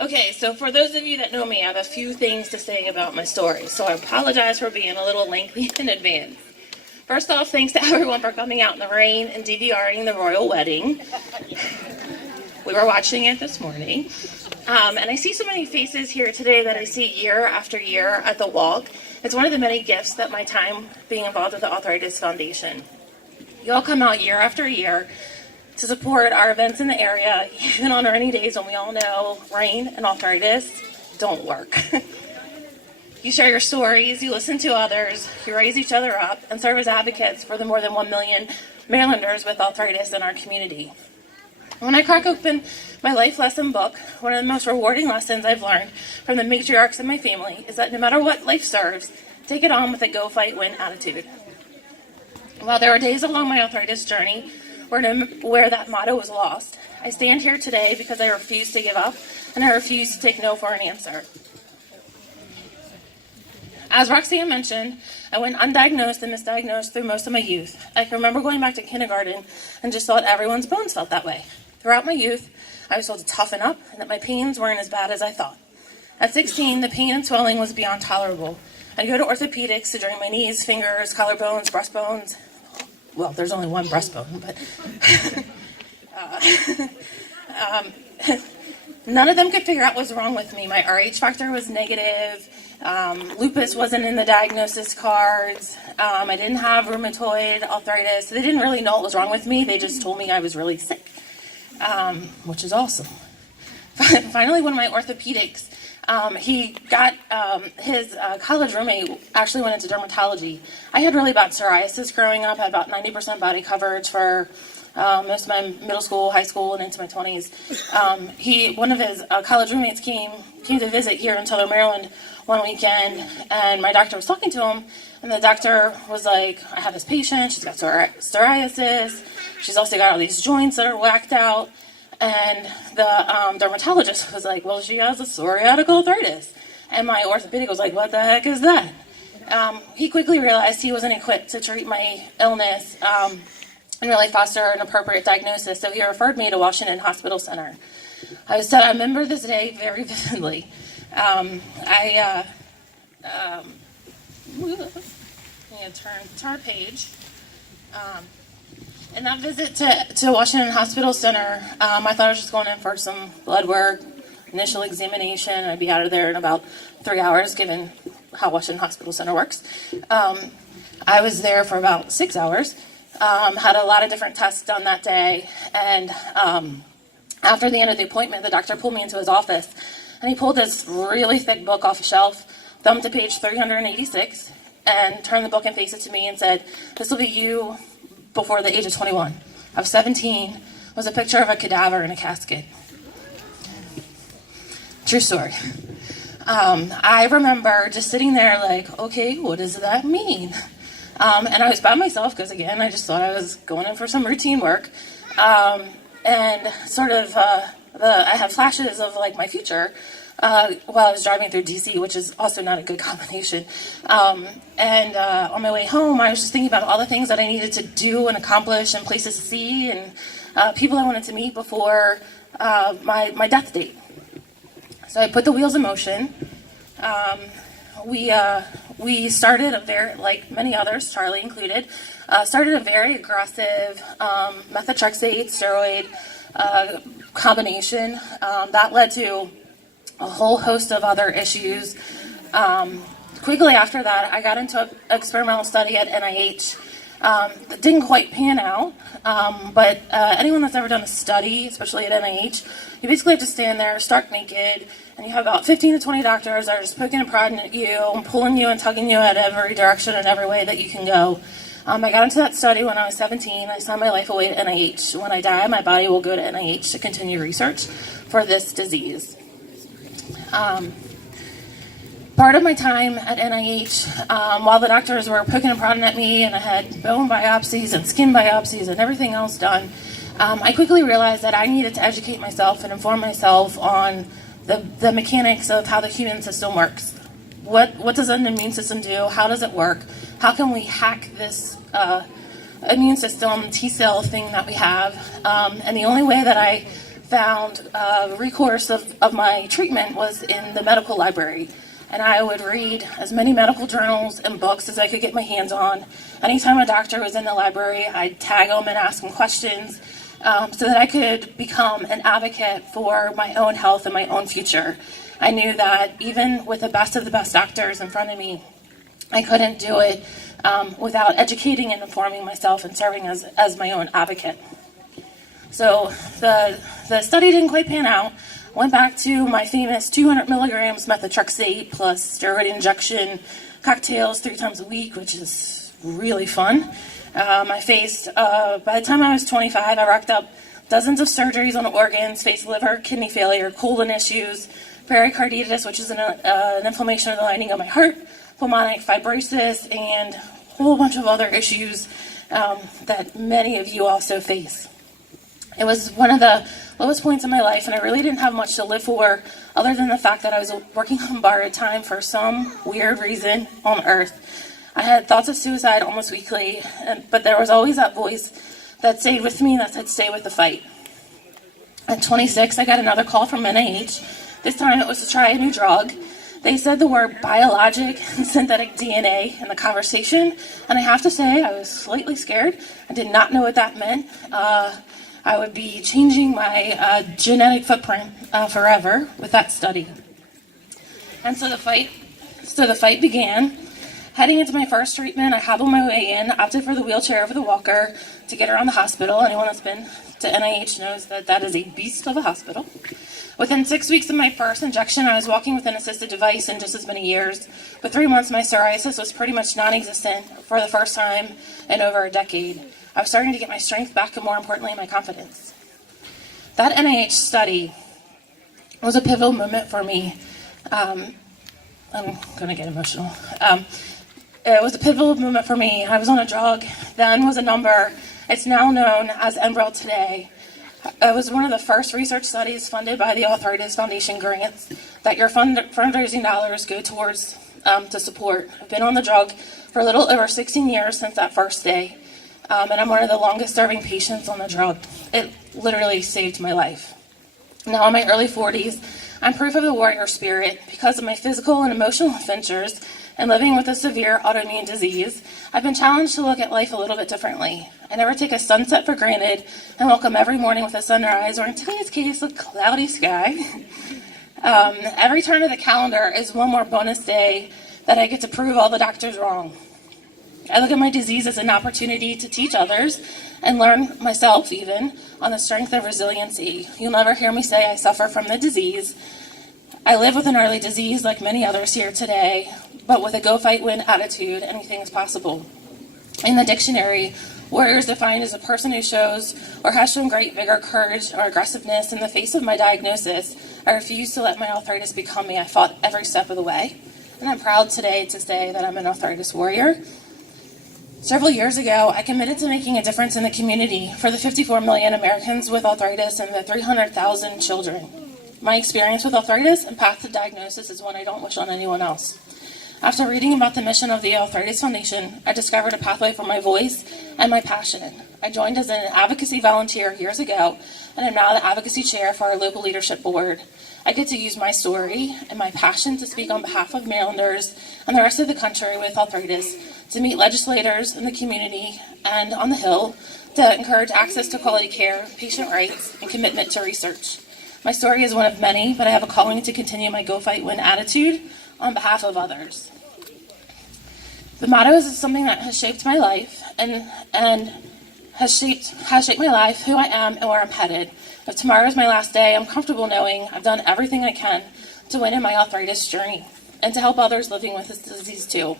Okay, so for those of you that know me, I have a few things to say about my story, so I apologize for being a little lengthy in advance. First off, thanks to everyone for coming out in the rain and DVRing the royal wedding. We were watching it this morning. And I see so many faces here today that I see year after year at the walk. It's one of the many gifts that my time being involved with the Arthritis Foundation. You all come out year after year to support our events in the area, even on rainy days when we all know rain and arthritis don't work. You share your stories, you listen to others, you raise each other up, and serve as advocates for the more than 1 million Marylanders with arthritis in our community. When I crack open my life lesson book, one of the most rewarding lessons I've learned from the matriarchs in my family is that no matter what life serves, take it on with a go, fight, win attitude. While there were days along my arthritis journey where that motto was lost, I stand here today because I refuse to give up and I refuse to take no for an answer. As Roxanne mentioned, I went undiagnosed and misdiagnosed through most of my youth. I can remember going back to kindergarten and just thought everyone's bones felt that way. Throughout my youth, I was told to toughen up and that my pains weren't as bad as I thought. At 16, the pain and swelling was beyond tolerable. I'd go to orthopedics to drain my knees, fingers, collarbones, breastbones. Well, there's only one breastbone, but none of them could figure out what was wrong with me. My RH factor was negative. Lupus wasn't in the diagnosis cards. I didn't have rheumatoid arthritis. They didn't really know what was wrong with me. They just told me I was really sick, which is awesome. Finally, one of my orthopedics, he got his college roommate actually went into dermatology. I had really bad psoriasis growing up. I had about 90% body coverage for most of my middle school, high school, and into my 20s. One of his college roommates came to visit here in Southern Maryland one weekend, and my doctor was talking to him, and the doctor was like, I have this patient, she's got psoriasis, she's also got all these joints that are whacked out, and the dermatologist was like, well, she has a psoriatic arthritis, and my orthopedic was like, what the heck is that? He quickly realized he wasn't equipped to treat my illness and really foster an appropriate diagnosis, so he referred me to Washington Hospital Center. I remember this day very vividly. I'm going to turn a page. In that visit to Washington Hospital Center, I thought I was just going in for some blood work, initial examination, and I'd be out of there in about 3 hours, given how Washington Hospital Center works. I was there for about 6 hours, had a lot of different tests done that day, and after the end of the appointment, the doctor pulled me into his office, and he pulled this really thick book off a shelf, thumbed to page 386, and turned the book and faced it to me and said, this will be you before the age of 21. I was 17, was a picture of a cadaver in a casket. True story. I remember just sitting there like, okay, what does that mean? And I was by myself because, again, I just thought I was going in for some routine work. And sort of, I had flashes of like my future while I was driving through DC, which is also not a good combination. And on my way home, I was just thinking about all the things that I needed to do and accomplish and places to see and people I wanted to meet before my death date. So I put the wheels in motion. We started like many others, Charlie included, started a very aggressive methotrexate steroid combination that led to a whole host of other issues. Quickly after that, I got into an experimental study at NIH that didn't quite pan out, but anyone that's ever done a study, especially at NIH, you basically have to stand there stark naked, and you have about 15 to 20 doctors that are just poking and prodding at you, and pulling you and tugging you at every direction and every way that you can go. I got into that study when I was 17. I signed my life away to NIH. When I die, my body will go to NIH to continue research for this disease. Part of my time at NIH, while the doctors were poking and prodding at me, and I had bone biopsies and skin biopsies and everything else done, I quickly realized that I needed to educate myself and inform myself on the mechanics of how the human system works. What does an immune system do? How does it work? How can we hack this immune system T-cell thing that we have? And the only way that I found recourse of my treatment was in the medical library. And I would read as many medical journals and books as I could get my hands on. Anytime a doctor was in the library, I'd tag them and ask them questions so that I could become an advocate for my own health and my own future. I knew that even with the best of the best doctors in front of me, I couldn't do it without educating and informing myself and serving as my own advocate. So the study didn't quite pan out. Went back to my famous 200 milligrams methotrexate plus steroid injection cocktails 3 times a week, which is really fun. I faced, by the time I was 25, I racked up dozens of surgeries on organs, faced liver, kidney failure, colon issues, pericarditis, which is an inflammation of the lining of my heart, pulmonic fibrosis, and a whole bunch of other issues that many of you also face. It was one of the lowest points in my life, and I really didn't have much to live for other than the fact that I was working on borrowed time for some weird reason on earth. I had thoughts of suicide almost weekly, but there was always that voice that stayed with me that said, stay with the fight. At 26, I got another call from NIH. This time it was to try a new drug. They said the word biologic and synthetic DNA in the conversation, and I have to say I was slightly scared. I did not know what that meant. I would be changing my genetic footprint forever with that study. And so the fight began. Heading into my first treatment, I hobbled my way in, opted for the wheelchair over the walker to get around the hospital. Anyone that's been to NIH knows that that is a beast of a hospital. Within 6 weeks of my first injection, I was walking with an assisted device in just as many years. But 3 months, my psoriasis was pretty much non-existent for the first time in over a decade. I was starting to get my strength back and, more importantly, my confidence. That NIH study was a pivotal moment for me. I'm going to get emotional. It was a pivotal moment for me. I was on a drug, then was a number. It's now known as Enbrel today. It was one of the first research studies funded by the Arthritis Foundation grants that your fundraising dollars go towards to support. I've been on the drug for a little over 16 years since that first day, and I'm one of the longest serving patients on the drug. It literally saved my life. Now in my early 40s, I'm proof of the warrior spirit. Because of my physical and emotional adventures and living with a severe autoimmune disease, I've been challenged to look at life a little bit differently. I never take a sunset for granted and welcome every morning with a sunrise, or in today's case, a cloudy sky. Every turn of the calendar is one more bonus day that I get to prove all the doctors wrong. I look at my disease as an opportunity to teach others and learn myself even on the strength of resiliency. You'll never hear me say I suffer from the disease. I live with an early disease like many others here today, but with a go fight win attitude, anything is possible. In the dictionary, warrior is defined as a person who shows or has shown great vigor, courage, or aggressiveness in the face of my diagnosis. I refused to let my arthritis become me. I fought every step of the way. And I'm proud today to say that I'm an arthritis warrior. Several years ago, I committed to making a difference in the community for the 54 million Americans with arthritis and the 300,000 children. My experience with arthritis and path to diagnosis is one I don't wish on anyone else. After reading about the mission of the Arthritis Foundation, I discovered a pathway for my voice and my passion. I joined as an advocacy volunteer years ago, and I'm now the advocacy chair for our local leadership board. I get to use my story and my passion to speak on behalf of Marylanders and the rest of the country with arthritis, to meet legislators in the community and on the Hill, to encourage access to quality care, patient rights, and commitment to research. My story is one of many, but I have a calling to continue my go fight win attitude on behalf of others. The motto is something that has shaped my life and has shaped my life, who I am, and where I'm headed. If tomorrow is my last day, I'm comfortable knowing I've done everything I can to win in my arthritis journey and to help others living with this disease too.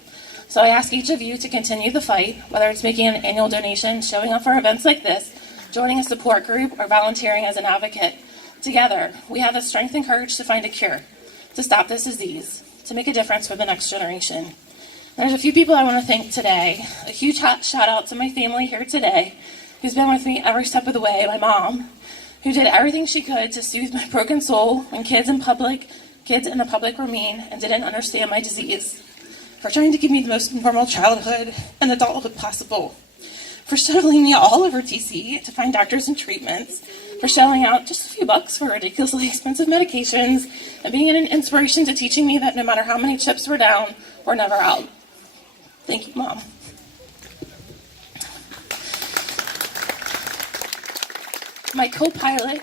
So I ask each of you to continue the fight, whether it's making an annual donation, showing up for events like this, joining a support group, or volunteering as an advocate. Together, we have the strength and courage to find a cure, to stop this disease, to make a difference for the next generation. There's a few people I want to thank today. A huge shout out to my family here today, who's been with me every step of the way. My mom, who did everything she could to soothe my broken soul when kids in the public were mean and didn't understand my disease. For trying to give me the most normal childhood and adulthood possible. for shuttling me all over TC to find doctors and treatments, for shelling out just a few bucks for ridiculously expensive medications, and being an inspiration to teaching me that no matter how many chips were down, we're never out. Thank you, Mom. My co-pilot,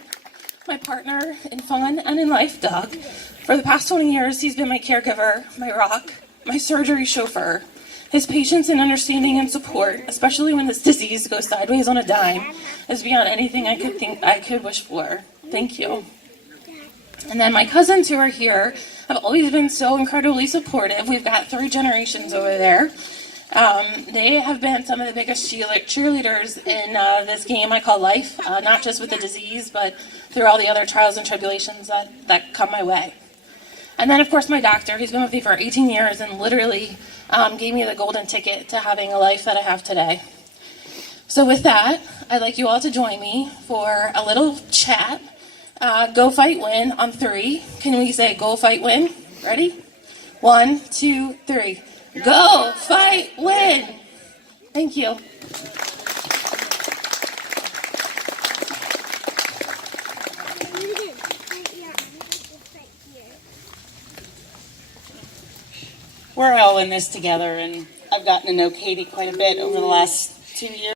my partner in fun and in life, Doug. For the past 20 years, he's been my caregiver, my rock, my surgery chauffeur. His patience and understanding and support, especially when this disease goes sideways on a dime, is beyond anything I could wish for. Thank you. And then my cousins who are here have always been so incredibly supportive. We've got 3 generations over there. They have been some of the biggest cheerleaders in this game I call life, not just with the disease, but through all the other trials and tribulations that come my way. And then, of course, my doctor, who's been with me for 18 years and literally gave me the golden ticket to having a life that I have today. So with that, I'd like you all to join me for a little chat. Go, fight, win on 3. Can we say go, fight, win? Ready? 1, 2, 3. Go, fight, win. Thank you. We're all in this together, and I've gotten to know Katie quite a bit over the last 2 years.